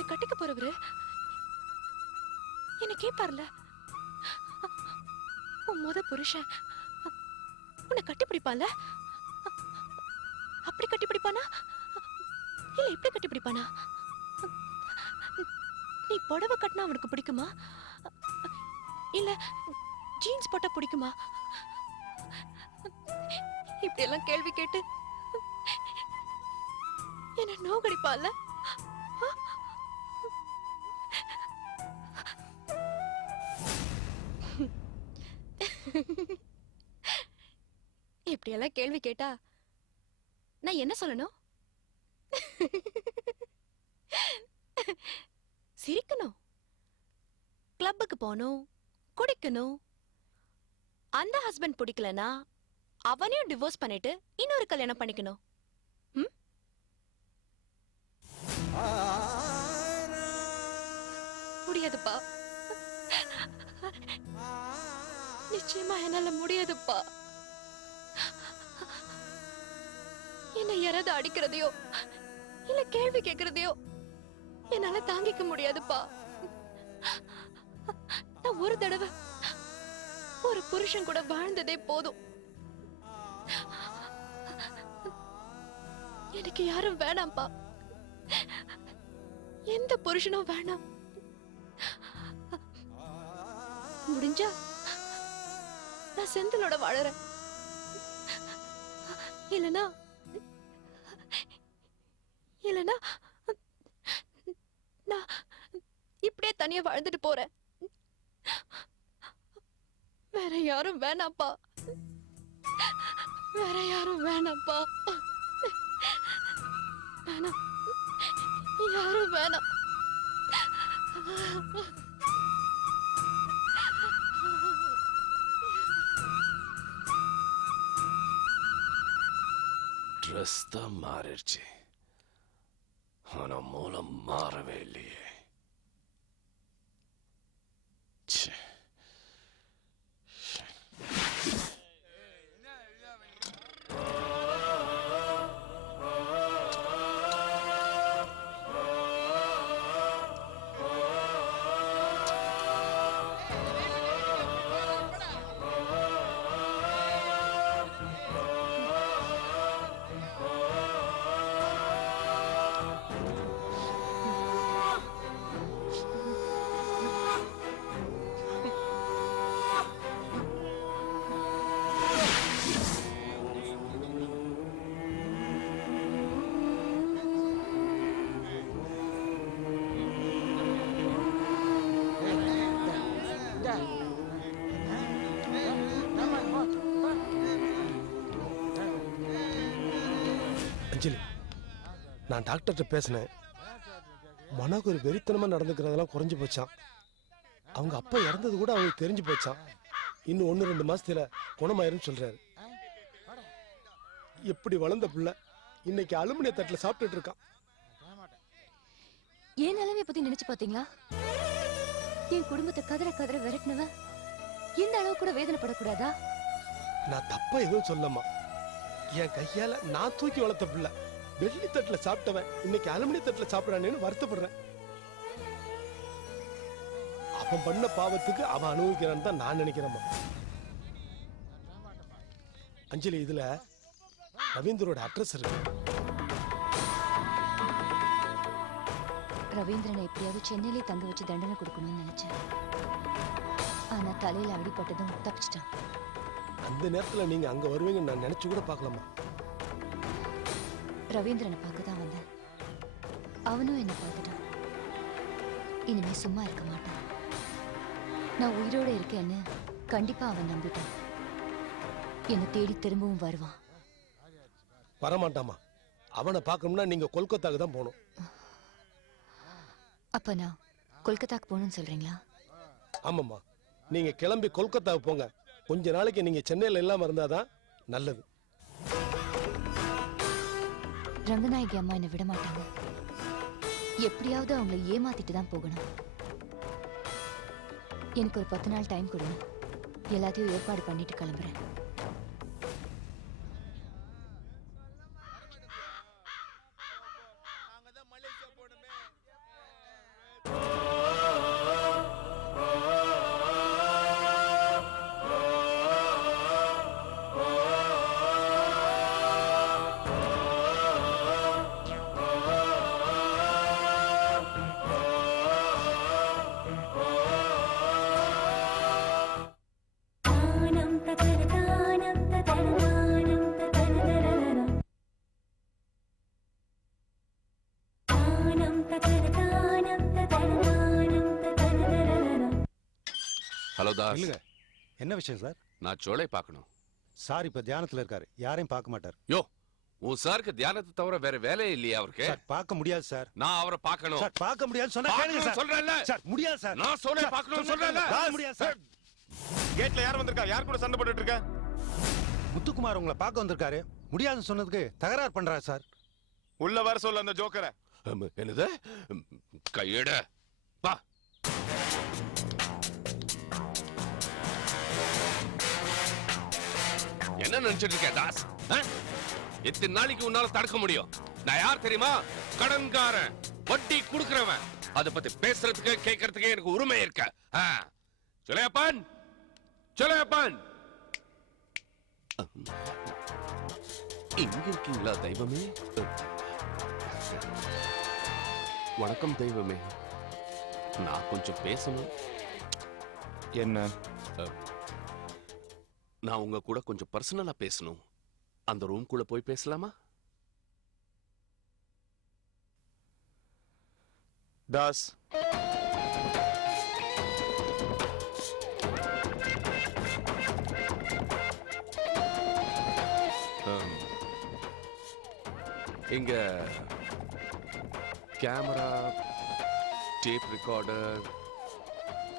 என்ன கட்டிக்க போறவரு என்ன கேப்பார்ல, உன் முத புருஷன் உன்னை கட்டி பிடிப்பான்ல, அப்படி கட்டி பிடிப்பானா இல்ல இப்படி கட்டி பிடிப்பானா? நீ புடவை கட்டினா அவனுக்கு பிடிக்குமா இல்ல ஜீன்ஸ் போட்டா பிடிக்குமா? இப்படி எல்லாம் கேள்வி கேட்டு என்ன நோகடிப்பால. இப்படி எல்லாம் கேள்வி கேட்டா நான் என்ன சொல்லணும்? சிரிக்கணும், கிளப்புக்கு போகணும், குடிக்கணும். அந்த ஹஸ்பண்ட் பிடிக்கலனா அவனையும் டிவோர்ஸ் பண்ணிட்டு இன்னொரு கல்யாணம் பண்ணிக்கணும். முடியாதுப்பா, நிச்சயமா என்னால முடியாதுப்பா. என்ன யாராவது அடிக்கிறதையோ இல்ல கேள்வி கேட்கறதையோ என்னால தாங்கிக்க முடியாதுப்பா. நான் ஒரு தடவை ஒரு புருஷன் கூட வாழ்ந்ததே போதும். எனக்கு யாரும் வேணாம்பா, எந்த புருஷனும் வேணாம். முடிஞ்சா நான் செந்திலோட வாழறேன், இல்லனா இல்லனா நான் இப்படியே தனியா வாழ்ந்துட்டு போறேன். வேற யாரும் வேணாப்பா, வேற யாரும் வேணாப்பா, வேணாம், யாரும் வேணாம். ட்ரெஸ் தான் மாறிடுச்சு, ஆனா மூலம் மாறவே இல்லையே. அஞ்சலி, நான் டாக்டர்கிட்ட பேசினேன். மனோக்கு ஒரு வெறித்தனமா நடந்துக்கிறதெல்லாம் குறைஞ்சு போச்சான். அவங்க அப்பா இறந்தது கூட அவங்களுக்கு தெரிஞ்சு போச்சான். இன்னும் 1-2 மாசத்துல குணமாயிருன்னு சொல்றாரு. எப்படி வளர்ந்த பிள்ளை இன்னைக்கு அலுமினிய தட்டுல சாப்பிட்டுட்டு இருக்கான். என் நிலைமைய பத்தி நினைச்சு பாத்தீங்களா? என் குடும்பத்தை கதற கதற விரட்டினவ இந்த அளவு கூட வேதனைப்படக்கூடாதா? நான் தப்பா எதுவும் சொல்லமா. என் கையால நான் தூக்கி வளர்த்த பிள்ளை வெள்ளி தட்டுல சாப்பிட்டவன் இன்னைக்கு அலுமினிய தட்டுல சாப்பிடறானேன்னு வருத்தப்படுறேன். அவன் பண்ண பாவத்துக்கு அவன் அனுபவிக்கிறான்னு தான் நான் நினைக்கிறேம்மா. அஞ்சலி, இதுல ரவீந்திரோட அட்ரஸ் இருக்கு. ரவீந்திரனை எப்படியாவது சென்னையிலே தங்க வச்சு தண்டனை கொடுக்கணும்னு நினைச்சேன். ஆனா தலையில அடிபட்டதும் தப்பிச்சிட்டான். அந்த நேரத்துல நீங்க அங்க வருவீங்கன்னு நான் நினைச்சு கூட பார்க்கலாமா. ரவீந்திரனை பார்க்க தான் வந்தேன். அவனும் என்ன பார்த்துட்டான். இனிமே சும்மா இருக்க மாட்டான். நான் உயிரோட இருக்கேன்னு கண்டிப்பா அவன் நம்பிட்டான். என்னை தேடி திரும்பவும் வருவான். வரமாட்டாமா. அவனை பார்க்கணும்னா நீங்க கொல்கத்தாக்கு தான் போகணும். அப்ப நான் கொல்கத்தாக்கு போகணும்னு சொல்றீங்களா? ஆமாம்மா, நீங்க கிளம்பி கொல்கத்தாவுக்கு போங்க. கொஞ்ச நாளைக்கு நீங்க சென்னையில இல்லாம இருந்தாதான் நல்லது. ரங்கநாயகி அம்மா என்னை விட மாட்டாங்க. எப்படியாவது அவங்களை ஏமாத்திட்டு தான் போகணும். எனக்கு ஒரு 10 நாள் டைம் கொடுங்க. எல்லாத்தையும் ஏற்பாடு பண்ணிட்டு கிளம்புறேன். ஹலோ தாஸ், இல்லைங்க. என்ன விஷயம் சார்? நான் சோலை பார்க்கணும். சார் இப்ப தியானத்துல இருக்காரு, யாரையும் பார்க்க மாட்டார். யோ, உன் சாருக்கு தியானத்தை தவிர வேற வேலையே இல்லையா அவருக்கு? சார் பார்க்க முடியாது சார். நான் அவரை பார்க்கணும். சார் பார்க்க முடியாது சொன்னா கேளுங்க சார். சொல்றேன்ல. சார் முடியாது சார். நான் சோலை பார்க்கணும் சொல்றேன்ல. சார் முடியாது சார். கேட்ல யார் வந்திருக்கா? யார் கூட சண்டை போட்டுட்டு இருக்க? முத்துக்குமார் உங்களை பார்க்க வந்திருக்காரு. முடியாதுன்னு சொன்னதுக்கு தகராறு பண்றாரு சார். உள்ள வர சொல்ல அந்த ஜோக்கரை. என்னது? கையெடு. வா. என்ன நினைச்சிட்டு இருக்க தாஸ்? எத்தனை நாளைக்கு உன்னால தடுக்க முடியும்? நான் யார் தெரியுமா? கடன்காரன், வட்டி குடுக்கறவன். அத பத்தி பேசுறதுக்கு கேட்கறதுக்கு எனக்கு உரிமை இருக்க. சொல்லையப்பன், சொல்லையப்பன். இங்க இருக்கீங்களா தெய்வமே? வணக்கம் தெய்வமே. நான் கொஞ்சம் பேசணும். என்ன? நான் உங்க கூட கொஞ்சம் பர்சனலா பேசணும். அந்த ரூம்குள்ள போய் பேசலாமா? தாஸ், இங்க கேமரா, டேப் ரெக்கார்டர்,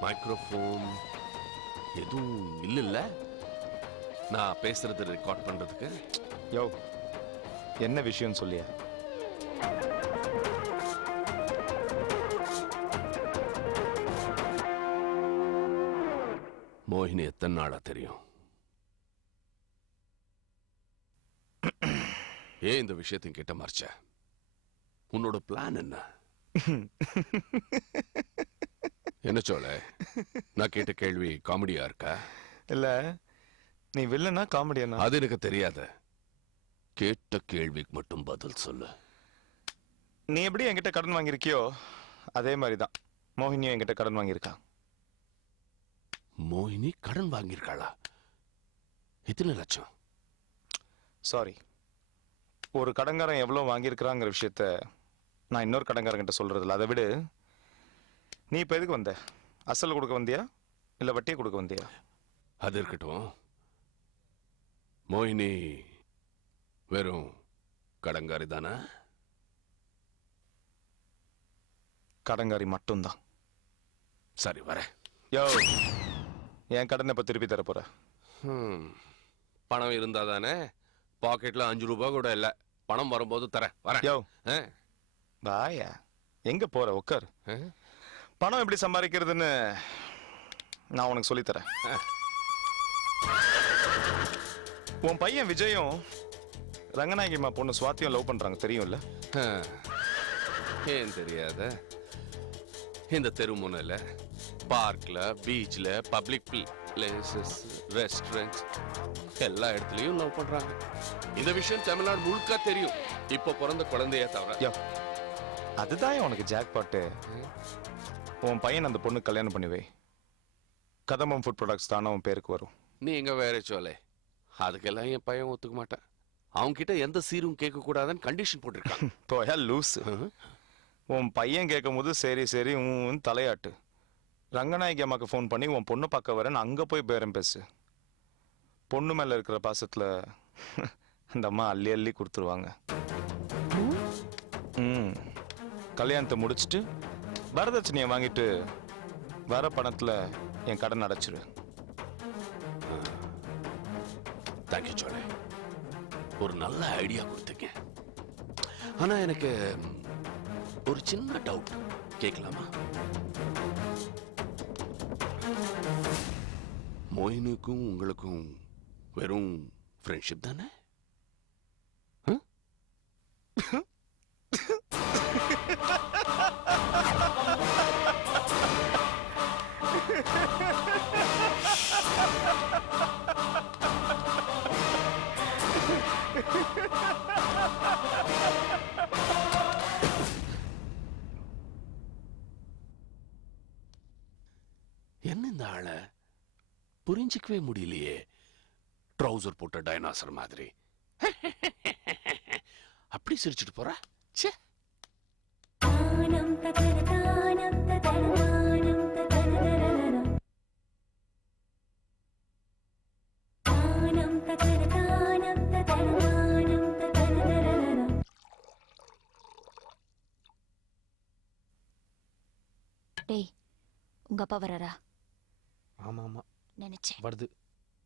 மைக்ரோஃபோன் எதுவும் இல்லைல்ல? நான் பேசுறது ரெக்கார்ட் பண்றதுக்கு. யோ, என்ன விஷயம் சொல்லியா? மோகினி எத்தனை நாளா தெரியும்? ஏன் இந்த விஷயத்தையும் கிட்ட மறைச்ச? உன்னோட பிளான் என்ன? என்ன சோழ, நான் கேட்ட கேள்வி காமெடியா இருக்கா? இல்ல, நீ வில்லனா காமெடியனா? அது எனக்கு தெரியாத. கேட்ட கேள்விக்கு மட்டும் பதில் சொல்லு. நீ எப்படி என்கிட்ட கடன் வாங்கியிருக்கியோ அதே மாதிரிதான் மோகினியும் என்கிட்ட கடன் வாங்கியிருக்கா. மோகினி கடன் வாங்கியிருக்காளா? எத்தனை லட்சம்? சாரி, ஒரு கடன்காரன் எவ்வளவு வாங்கியிருக்கிறாங்கிற விஷயத்த நான் இன்னொரு கடன்காரங்கிட்ட சொல்றதில்ல. அதை விடு, நீ இப்ப எதுக்கு வந்த? அசல் கொடுக்க வந்தியா இல்ல வட்டியை கொடுக்க வந்தியா? அது இருக்கட்டும். மோகினி வெறும் கடன்காரி தானே? கடன்காரி மட்டும்தான். சரி, வரேன். யோ, என் கடனை இப்ப திருப்பி தர போற? பணம் இருந்தா தானே? பாக்கெட்ல 5 ரூபாய் கூட இல்ல. பணம் வரும்போது தரேன். வரேன். யோ, பாயா, எங்க போற? உட்கார். பணம் எப்படி சம்பாதிக்கிறதுன்னு நான் உனக்கு சொல்லித்தரேன். உன் பையன் விஜயும் ரங்கநாயகிமா பொண்ணு சுவாத்தியும் லவ் பண்றாங்க, தெரியும்ல? ஏன் தெரியாத? இந்த தெரு முனையில, பார்க்ல, பீச்ல, பப்ளிக் பிளேசஸ், ரெஸ்டாரண்ட்ஸ் எல்லா இடத்துலயும் லவ் பண்றாங்க. இந்த விஷயம் தமிழ்நாடு முழுக்க தெரியும். இப்போ பிறந்த குழந்தைய தவிர. யோ, அதுதான் உனக்கு ஜாக்பாட்டு. உன் பையன் அந்த பொண்ணு கல்யாணம் பண்ணி வை. கதம்பம் ஃபுட் ப்ராடக்ட்ஸ் தானே உன் பேருக்கு வரும். நீ எங்க வேற சோலை? அதுக்கெல்லாம் என் பையன் ஒத்துக்க மாட்டான். அவங்க கிட்ட எந்த சீரும் கேட்க கூடாதுன்னு கண்டிஷன் போட்டிருக்கான். போயா லூஸ். உன் பையன் கேட்கும் போது சரி சரி தலையாட்டு. ரங்கநாயகி அம்மாக்கு ஃபோன் பண்ணி உன் பொண்ணு பார்க்க வரேன்னு அங்க போய் பேரம் பேசு. பொண்ணு மேல இருக்கிற பாசத்துல அந்த அம்மா அள்ளி அள்ளி கொடுத்துருவாங்க. கல்யாணத்தை முடிச்சுட்டு வரதட்சணையை வாங்கிட்டு வர பணத்துல என் கடன் அடைச்சிரு. தேங்க்யூ சோலை, ஒரு நல்ல ஐடியா கொடுத்தீங்க. ஆனா எனக்கு ஒரு சின்ன டவுட் கேட்கலாமா? மோயினுக்கும் உங்களுக்கும் வெறும் ஃப்ரெண்ட்ஷிப் தானே? என்ன இந்த ஆள புரிஞ்சிக்கவே முடியலையே. ட்ரௌசர் போட்ட டைனாசர் மாதிரி அப்படி சிரிச்சுட்டு போற. ச்சே. டேய் உங்க அப்பா வராரா? ஆமா ஆமா நினைச்சேன். வருது.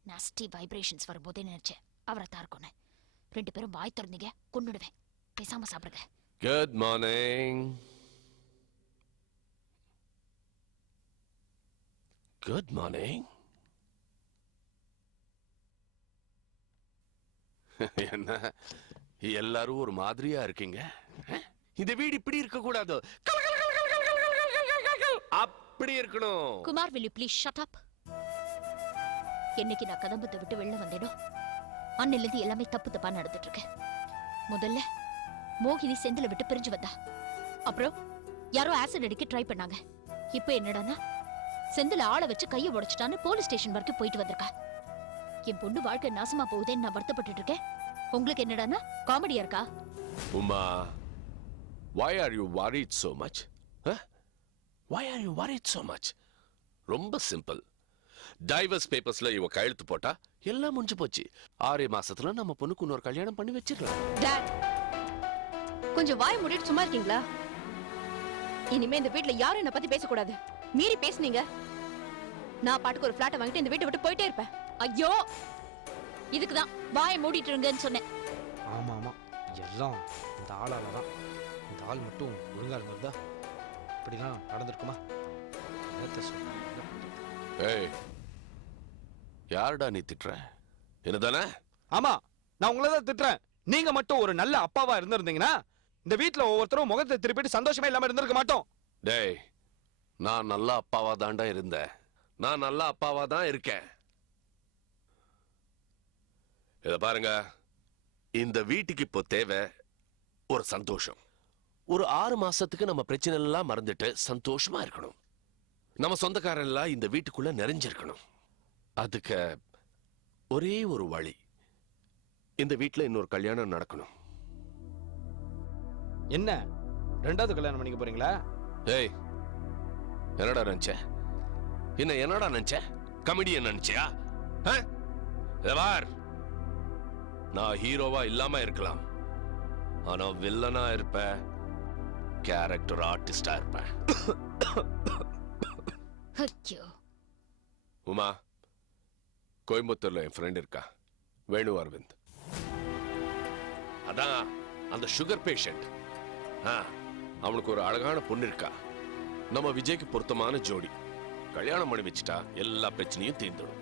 நாஸ்டி வைப்ரேஷன்ஸ் வரும்போதே நினைச்சேன் அவரை தான் இருக்கும்னு. 2 பேரும் வாய் திறந்தீங்க கொன்னுடுவேன். பேசாம சாப்பிடுங்க. Good morning. Good morning. என்ன எல்லாரும் ஒரு மாதிரியா இருக்கீங்க? இந்த வீடு இப்படி இருக்க கூடாது, அப்படி இருக்கணும். Kumar, will you please shut up? என்னைக்கு நான் கதம்பத்தை விட்டு வெளில வந்தேனோ அன்னிலிருந்து எல்லாமே தப்பு தப்பா நடந்துட்டு இருக்கேன். முதல்ல மோகினி செந்தில விட்டு பிரிஞ்சு வந்தா. அப்புறம் யாரோ ஆசிட் அடிக்க ட்ரை பண்ணாங்க. இப்போ என்னடான்னா செந்தில ஆளை வச்சு கையை உடைச்சிட்டான்னு போலீஸ் ஸ்டேஷன் வரைக்கும் போயிட்டு வந்திருக்கா. என் பொண்ணு வாழ்க்கை நாசமா போகுதேன்னு நான் வருத்தப்பட்டு இருக்கேன். உங்களுக்கு என்னடான்னா காமெடியா இருக்கா? Uma, why are you worried so much? Why are you worried so much? ரொம்ப சிம்பிள். டைவர்ஸ் பேப்பர்ஸ்ல இவ கையெழுத்து போட்டா எல்லாம் முடிஞ்சு போச்சு. 6 மாசத்துல நம்ம பொண்ணுக்கு இன்னொரு கல்யாணம் பண்ணி வச்சிடலாம். டாட், கொஞ்சம் வாய் மூடிட்டு சும்மா இருக்கீங்களா? இனிமே இந்த வீட்ல யாரும் என்ன பத்தி பேசக்கூடாது. மீறி பேசுனீங்க, நான் பாட்டுக்கு ஒரு பிளாட்டை வாங்கிட்டு இந்த வீட்டை விட்டு போயிட்டே இருப்பேன். ஐயோ, இதுக்குதான் வாயை மூடிட்டு இருங்கன்னு சொன்னேன். ஆமா ஆமா எல்லாம் இந்த ஆளால தான். இந்த ஆள் மட்டும் ஒழுங்கா இருந்திருந்தா இப்படிலாம் நடந்திருக்குமா? என்னத்த சொல்ல, என்ன பண்றது? ஏய், யாருடா நீ திட்டுற? என்னதானே? ஆமா, நான் உங்களை தான் திட்டுறேன். நீங்க மட்டும் ஒரு நல்ல அப்பாவா இருந்திருந்தீங்கன்னா இந்த வீட்ல ஒவ்வொருத்தரும் முகத்தை திருப்பிட்டு சந்தோஷமே இல்லாம இருந்திருக்க மாட்டோம். டேய், நான் நல்ல அப்பாவா தான்டா இருந்தேன். நான் நல்ல அப்பாவா தான் இருக்கேன். இத பாருங்க, இந்த வீட்டுக்கு இப்போ தேவை ஒரு சந்தோஷம். ஒரு 6 மாசத்துக்கு நம்ம பிரச்சனை எல்லாம் மறந்துட்டு சந்தோஷமா இருக்கணும். நம்ம சொந்தக்காரன் எல்லாம் இந்த வீட்டுக்குள்ள நிறைஞ்சிருக்கணும். அதுக்கு ஒரே ஒரு வழி, இந்த வீட்டுல இன்னொரு கல்யாணம் நடக்கணும். என்ன 2வது கல்யாணம் பண்ணிக்க போறீங்களா? ஏய், என்னடா நினைச்ச? என்னடா நினைச்ச? கமெடியன் நினைச்சியா? நான் ஹீரோவா இல்லாம இருக்கலாம், ஆனா வில்லனா இருப்பேன், கேரக்டர் ஆர்டிஸ்டா இருப்பேன். ஐயோ. உமா, கோயம்புத்தூர்ல என் ஃப்ரெண்ட் இருக்கா, வேணு அரவிந்த். அதான் அந்த சுகர் பேஷண்ட். அவனுக்கு ஒரு அழகான பொண்ணு இருக்கா. நம்ம விஜய்க்கு பொருத்தமான ஜோடி. கல்யாணம் பண்ணி வச்சுட்டா எல்லா பிரச்சனையும் தீர்ந்துடும்.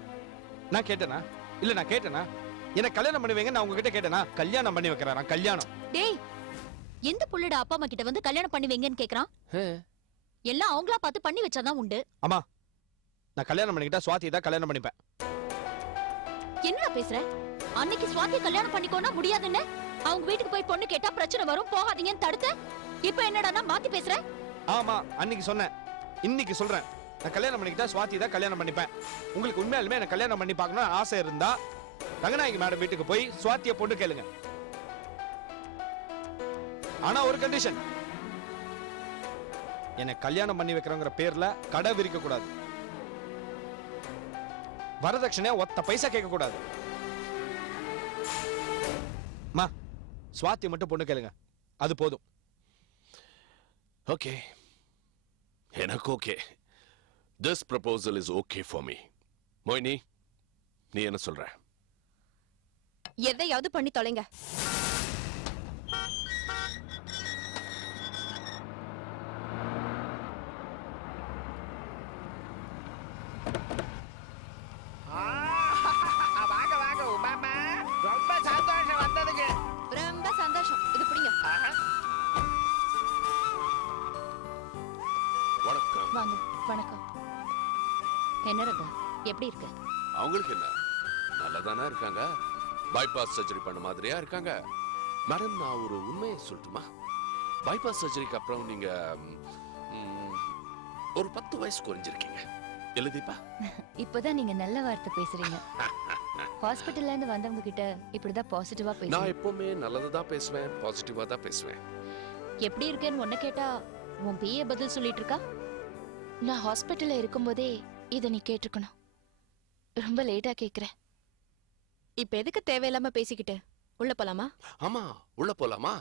நான் கேட்டேனா? இல்ல நான் கேட்டேனா? என்ன கல்யாணம் பண்ணி வைங்க நான் உங்ககிட்ட கேட்டேனா? கல்யாணம் பண்ணி வைக்கிறாராம். கல்யாணம். டேய், எந்த புள்ளட அப்பா அம்மா கிட்ட வந்து கல்யாணம் பண்ணி வைங்கன்னு கேக்குறான்? எல்லாம் அவங்களா பார்த்து பண்ணி வச்சாதான் உண்டு. அம்மா, நான் கல்யாணம் பண்ணிக்கிட்டா சுவாதியை தான் கல்யாணம் பண்ணிப்பேன். என்னடா பேசுற? அன்னைக்கு சுவாதி கல்யாணம் பண்ணிக்கோனா முடியாதுன்னு அவங்க வீட்டுக்கு போய் பொண்ணு கேட்டா பிரச்சனை வரும் போகாதீங்கன்னு தடுத்த. இப்ப என்னடான்னா மாத்தி பேசுற? ஆமா, அன்னைக்கு சொன்னேன், இன்னைக்கு சொல்றேன். நான் கல்யாணம் பண்ணிக்கிட்டா சுவாதியை தான் கல்யாணம் பண்ணிப்பேன். உங்களுக்கு உண்மையாலுமே எனக்கு கல்யாணம் பண்ணி பார்க்கணும்னு ஆசை இருந்தா ரங்கநாயகி மேடம் வீட்டுக்கு போய் சுவாதியை பொண்ணு கேளுங்க. ஆனா ஒரு கண்டிஷன், என்னை கல்யாணம் பண்ணி வைக்கிறோங்கிற பேர்ல கடை விரிக்க கூடாது. வரதட்சணையா ஒத்த பைசா கேட்க கூடாது. மா, சுவாதியை மட்டும் பொண்ணு கேளுங்க, அது போதும். ஓகே, எனக்கு okay. This proposal is okay for me. Moini, நீ என்ன சொல்ற? எதையாவது பண்ணி தொலைங்க. வாங்க வாங்க உமாமா, ரொம்ப சந்தோஷம் வந்ததுக்கு. ரொம்ப சந்தோஷம். இது பிடிங்க. வணக்கம். வாங்க. வணக்கம். என்ன ரங்கா, எப்படி இருக்கு? அவங்களுக்கு என்ன, நல்லதானே இருக்காங்க. பைபாஸ் சர்ஜரி பண்ண மாதிரியா இருக்காங்க. மேடம், நான் ஒரு உண்மையை சொல்லட்டுமா? பைபாஸ் சர்ஜரிக்கு அப்புறம் நீங்க ஒரு 10 வயசு குறைஞ்சிருக்கீங்க. எழுதிப்பா. இப்பதான் நீங்க நல்ல வார்த்தை பேசுறீங்க. ஹாஸ்பிட்டல்ல இருந்து வந்தவங்க கிட்ட இப்படிதான் பாசிட்டிவா நான் பேசுறீங்க. எப்பவுமே நல்லதுதான் பேசுவேன், பாசிட்டிவா தான் பேசுவேன். எப்படி இருக்கேன்னு உன்ன கேட்டா உன் பிஏ பதில் சொல்லிட்டு இருக்கா? நான் ஹாஸ்பிட்டல்ல இருக்கும்போதே இத நீ கேட்டிருக்கணும். ரொம்ப லேட்டா கேக்குறேன். இப்ப எதுக்கு தேவையில்லாம பேசிக்கிட்டு? உள்ள போலாமா? ஆமா, உள்ள போலாமா?